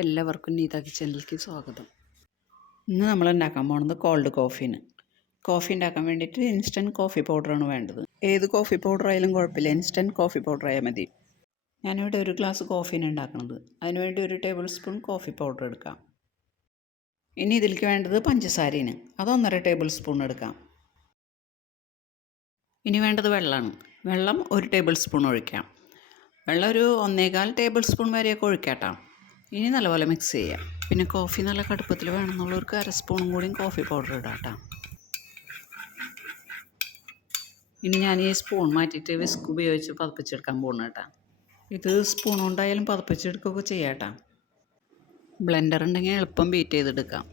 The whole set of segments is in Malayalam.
എല്ലാവർക്കും നീത കിച്ചണിലേക്ക് സ്വാഗതം. ഇന്ന് നമ്മൾ ഉണ്ടാക്കാൻ പോകുന്നത് കോൾഡ് കോഫീന്. കോഫി ഉണ്ടാക്കാൻ വേണ്ടിയിട്ട് ഇൻസ്റ്റൻറ്റ് കോഫി പൗഡറാണ് വേണ്ടത്. ഏത് കോഫി പൗഡർ ആയാലും കുഴപ്പമില്ല, ഇൻസ്റ്റൻറ്റ് കോഫി പൗഡർ ആയാൽ മതി. ഞാനിവിടെ ഒരു ഗ്ലാസ് കോഫീന് ഉണ്ടാക്കുന്നത്. അതിനുവേണ്ടി 1 ടേബിൾ സ്പൂൺ കോഫി പൗഡർ എടുക്കാം. ഇനി ഇതിലേക്ക് വേണ്ടത് പഞ്ചസാരയാണ്. അത് 1.5 ടേബിൾ സ്പൂൺ എടുക്കാം. ഇനി വേണ്ടത് വെള്ളമാണ്. വെള്ളം 1 ടേബിൾ സ്പൂൺ ഒഴിക്കാം. വെള്ളം ഒരു 1.25 ടേബിൾ സ്പൂൺ വരെയൊക്കെ ഒഴിക്കാട്ടോ. ഇനി നല്ലപോലെ മിക്സ് ചെയ്യാം. പിന്നെ കോഫി നല്ല കടുപ്പത്തിൽ വേണമെന്നുള്ളവർക്ക് 1/2 സ്പൂണും കൂടിയും കോഫി പൗഡർ ഇടാം കേട്ടോ. ഇനി ഞാൻ ഈ സ്പൂൺ മാറ്റിയിട്ട് വിസ്ക് ഉപയോഗിച്ച് പതപ്പിച്ചെടുക്കാൻ പോകുന്നു കേട്ടോ. ഇത് സ്പൂൺ കൊണ്ടായാലും പതപ്പിച്ചെടുക്കുകയൊക്കെ ചെയ്യാം കേട്ടോ. ബ്ലെൻഡർ ഉണ്ടെങ്കിൽ എളുപ്പം ബീറ്റ് ചെയ്തെടുക്കാം.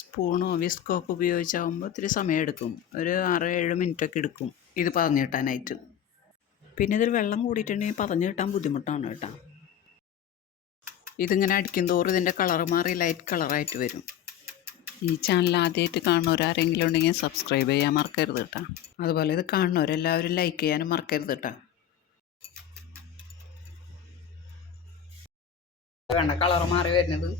സ്പൂണോ വിസ്കോ ഒക്കെ ഉപയോഗിച്ചാകുമ്പോൾ ഇത്തിരി സമയം എടുക്കും. ഒരു 6-7 മിനിറ്റൊക്കെ എടുക്കും ഇത് പതഞ്ഞ് കിട്ടാനായിട്ട്. പിന്നെ ഇതിൽ വെള്ളം കൂടിയിട്ടുണ്ടെങ്കിൽ പതഞ്ഞ് കിട്ടാൻ ബുദ്ധിമുട്ടാണ് കേട്ടോ. ഇതിങ്ങനെ അടിക്കും തോറും ഇതിൻ്റെ കളർ മാറി ലൈറ്റ് കളറായിട്ട് വരും. ഈ ചാനൽ ആദ്യമായിട്ട് കാണുന്നവരാരെങ്കിലും ഉണ്ടെങ്കിൽ സബ്സ്ക്രൈബ് ചെയ്യാൻ മറക്കരുത് കേട്ടോ. അതുപോലെ ഇത് കാണുന്നവരെല്ലാവരും ലൈക്ക് ചെയ്യാനും മറക്കരുത് കേട്ടോ. വേണ്ട കളർ മാറി വരുന്നത്.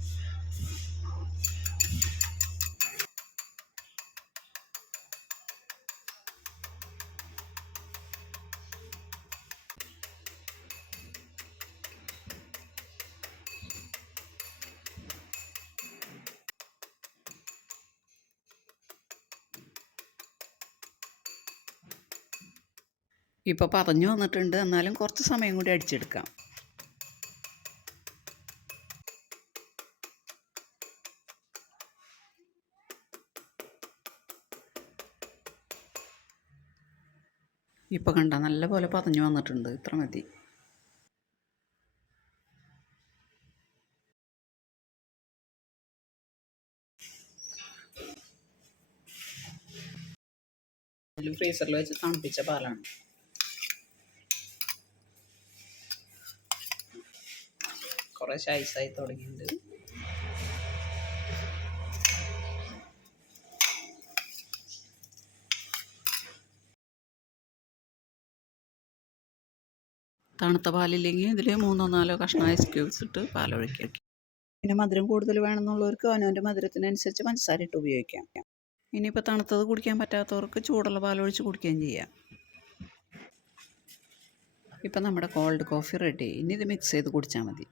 ഇപ്പോൾ പതഞ്ഞു വന്നിട്ടുണ്ട്. എന്നാലും കുറച്ച് സമയം കൂടി അടിച്ചെടുക്കാം. ഇപ്പോൾ കണ്ട നല്ല പോലെ പതഞ്ഞു വന്നിട്ടുണ്ട്. ഇത്ര മതി. ഫ്രീസറിൽ വെച്ച് തണുപ്പിച്ച പാലാണ്. കുറേശ്ശെ ഐസായി തുടങ്ങിയിട്ടുണ്ട്. തണുത്ത പാലില്ലെങ്കിൽ ഇതിൽ 3-4 കഷ്ണം ഐസ് ക്യൂബ്സ് ഇട്ട് പാലൊഴിക്കുക. പിന്നെ മധുരം കൂടുതൽ വേണമെന്നുള്ളവർക്ക് അവനവൻ്റെ മധുരത്തിനനുസരിച്ച് പഞ്ചസാര ഇട്ട് ഉപയോഗിക്കാം. ഇനിയിപ്പോൾ തണുത്തത് കുടിക്കാൻ പറ്റാത്തവർക്ക് ചൂടുള്ള പാലൊഴിച്ച് കുടിക്കുകയും ചെയ്യാം. ഇപ്പം നമ്മുടെ കോൾഡ് കോഫി റെഡി. ഇനി ഇത് മിക്സ് ചെയ്ത് കുടിച്ചാൽ മതി.